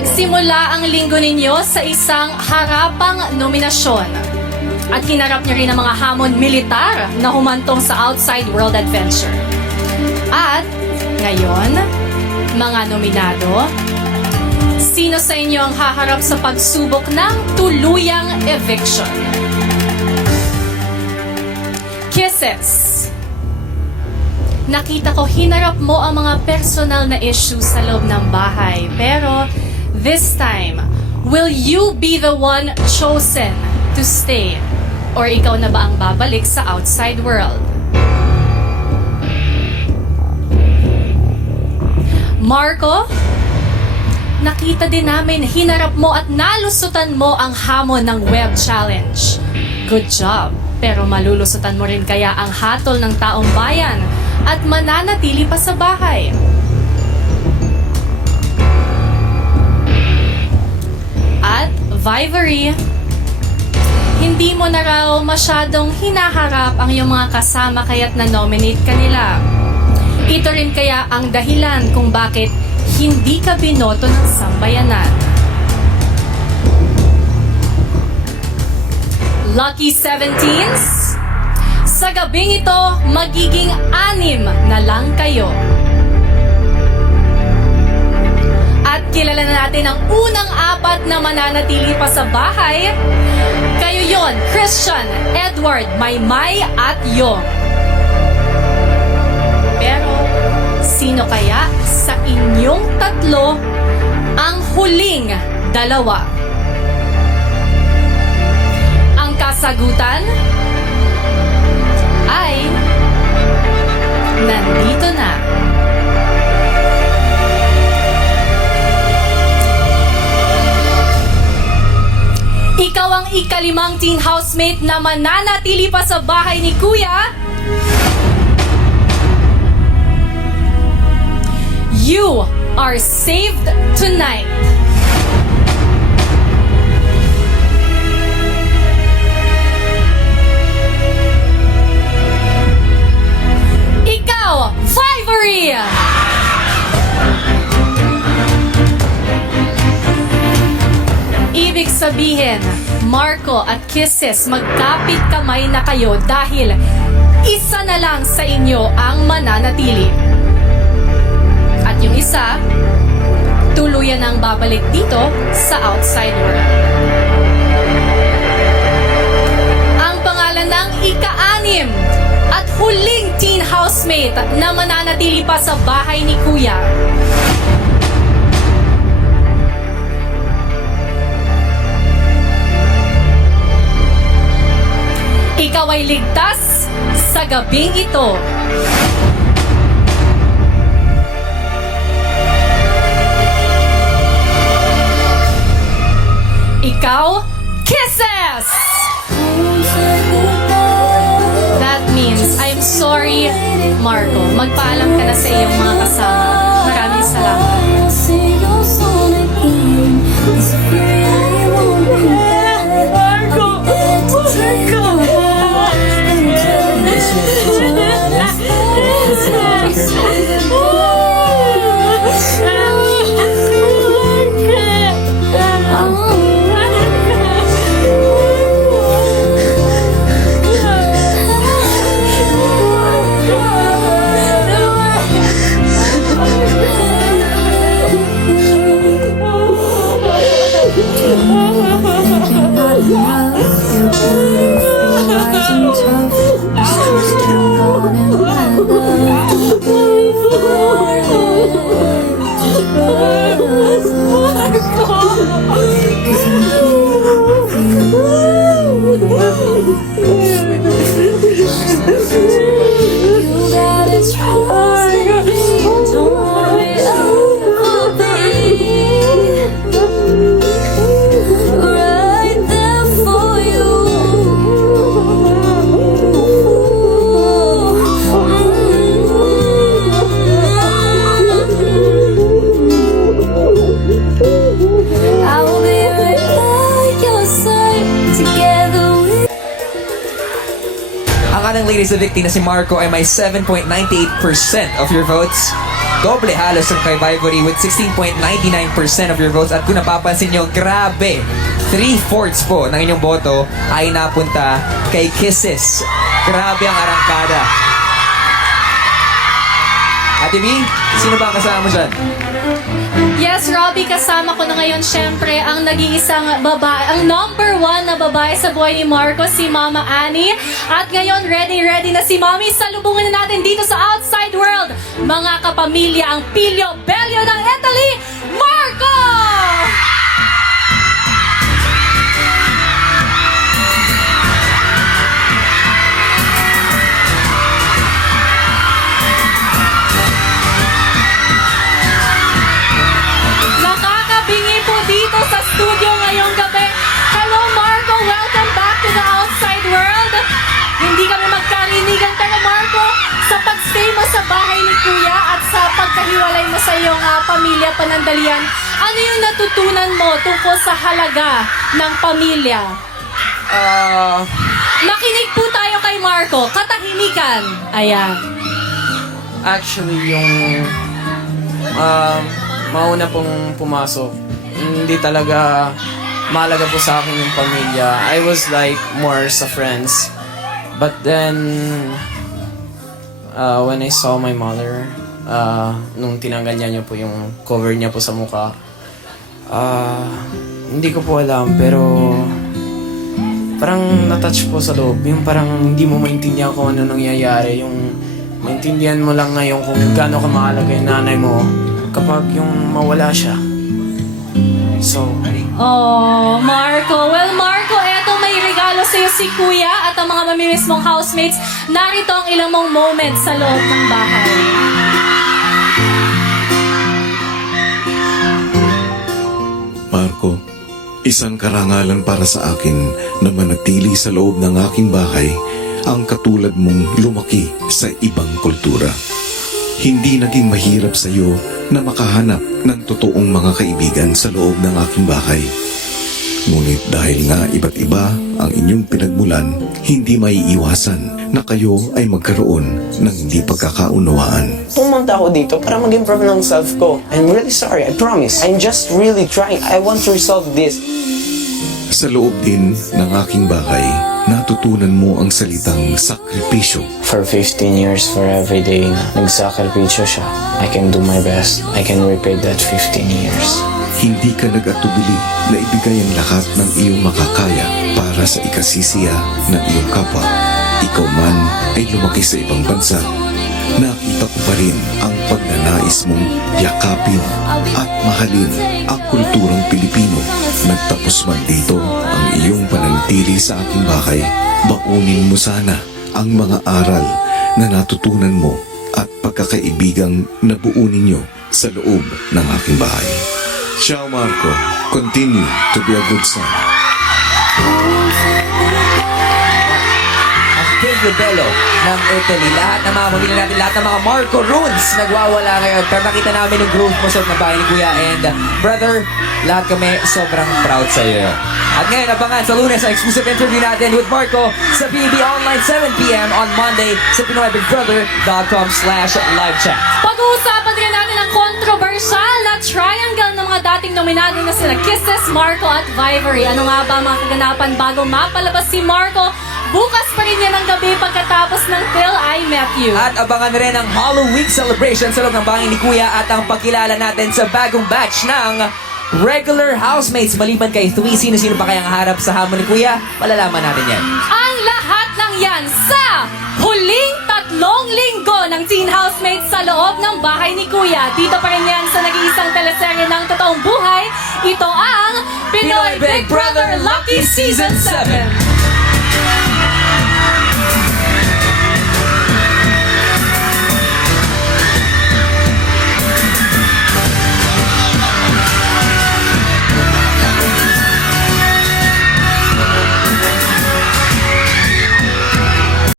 Nagsimula ang linggo ninyo sa isang harapang nominasyon. At hinarap niyo rin ang mga hamon militar na humantong sa Outside World Adventure. At ngayon, mga nominado, sino sa inyo ang haharap sa pagsubok ng tuluyang eviction? Kisses. Nakita ko hinarap mo ang mga personal na issues sa loob ng bahay. Pero this time, will you be the one chosen to stay? Or ikaw na ba ang babalik sa outside world? Marco, nakita din namin hinarap mo at nalusutan mo ang hamon ng web challenge. Good job! Pero malulusutan mo rin kaya ang hatol ng taong bayan at mananatili pa sa bahay. At Vivery, hindi mo na raw masyadong hinaharap ang iyong mga kasama kaya't na-nominate ka nila. Ito rin kaya ang dahilan kung bakit hindi ka binoto ng sambayanan. Lucky 17s, sa gabing ito, magiging 6 na lang kayo. At kilala na natin ang unang 4 na mananatili pa sa bahay. Kayo yon, Christian, Edward, Maymay at Yong. Pero, sino kaya sa inyong 3 ang huling 2? Ang kasagutan ay nandito na. Ikaw ang ika-5 teen housemate na mananatili pa sa bahay ni Kuya. You are saved tonight. Ikaw, Vivery! Ibig sabihin, Marco at Kisses, magkapit kamay na kayo dahil isa na lang sa inyo ang mananatili. At yung isa, tuluyan ang babalik dito sa outside world. Ang pangalan ng ika-6 at huling teen housemate na mananatili pa sa bahay ni Kuya. Ikaw ay ligtas sa gabing ito. Ikaw, Kisses! That means, I'm sorry, Marco. Magpaalam ka na sa iyong mga kasama. Maraming salamat. Ladies, the victim na si Marco ay may 7.98% of your votes. doble halos yung kay Vivory with 16.99% of your votes. At kung napapansin nyo, grabe, 3/4 po ng inyong boto ay napunta kay Kisses. Grabe ang arangkada. Ate B, sino ba ang kasama mo dyan? Yes, Robbie, kasama ko na ngayon syempre ang nag-iisang babae, ang number 1 na babae sa buhay ni Marco, si Mama Annie. At ngayon, ready na si Mommy. Salubungin na natin dito sa Outside World, mga kapamilya, ang Pilio Bello ng Italy, Marco! Nakakabingi po dito sa studio ngayong gabi. Hello, Marco! Welcome back to the Outside World. Hindi kami magkarinigan, pero Marco, sa pagstay mo sa bahay ni Kuya at sa pagkahiwalay mo sa iyong pamilya panandalian, ano yung natutunan mo tungkol sa halaga ng pamilya? Makinig po tayo kay Marco. Katahimikan. Ayan. Actually, yung mauna pong pumasok, hindi talaga mahalaga po sa akin yung pamilya. I was like more sa friends. But then, when I saw my mother, nung tinanggal niya po yung cover niya po sa mukha, hindi ko po alam, pero parang natouch po sa loob. Yung parang hindi mo maintindihan kung ano nangyayari. Yung maintindihan mo lang ngayon kung gaano ka mahalaga yung nanay mo kapag yung mawala siya. So, Oh, Marco. Well, Marco, eto may regalo sa'yo si Kuya at ang mga mamimiss mong housemates. Narito ang ilang mong moments sa loob ng bahay. Marco, isang karangalan para sa akin na manatili sa loob ng aking bahay ang katulad mong lumaki sa ibang kultura. Hindi naging mahirap sa iyo na makahanap ng totoong mga kaibigan sa loob ng aking bahay. Ngunit dahil nga iba't iba ang inyong pinagmulan, hindi maiiwasan na kayo ay magkaroon ng hindi pagkakaunawaan. pumunta ako dito para mag-improve ng self ko. I'm really sorry, I promise. I'm just really trying. I want to resolve this. Sa loob din ng aking bahay, natutunan mo ang salitang sakripisyo. For 15 years, for every day na nagsakripisyo siya, I can do my best. I can repay that 15 years. Hindi ka nag-atubili na ibigay ang lahat ng iyong makakaya para sa ikasisiya ng iyong kapwa. Ikaw man ay lumaki sa ibang bansa. Nakita ko pa rin ang pagnanais mong yakapin at mahalin ang kulturang Pilipino. Nagtapos man dito ang iyong pananatili sa aking bahay, baunin mo sana ang mga aral na natutunan mo at pagkakaibigang nabuo ninyo sa loob ng aking bahay. Ciao Marco, continue to be a good son. Pilio Bello ng Italy. Lahat ng mga pamilya natin, lahat ng mga Marco Runes nagwawala ngayon. Pero nakita namin yung growth mo sa bahay ni Kuya. And brother, lahat kami sobrang proud sa iyo. At ngayon, abangan sa Lunes ang exclusive interview natin with Marco sa PBB Online 7 p.m. on Monday sa PinoyBigBrother.com/livechat. Pag-uusapan din natin ang kontrobersyal na triangle ng mga dating nominado na sila Kisses, Marco at Vivory. Ano nga ba mga kaganapan bago mapalabas si Marco? Bukas pa rin yan ang gabi pagkatapos ng Till I Met You. At abangan rin ang Halloween Week celebration sa loob ng bahay ni Kuya at ang pagkilala natin sa bagong batch ng regular housemates. Maliban kay Thuy, sino-sino pa kayang harap sa hamon ni Kuya? Malalaman natin yan. Ang lahat ng yan sa huling 3 linggo ng Teen Housemates sa loob ng bahay ni Kuya. Dito pa rin yan sa nag-iisang teleserye ng totoong buhay. Ito ang Pinoy Big Brother Lucky Season 7.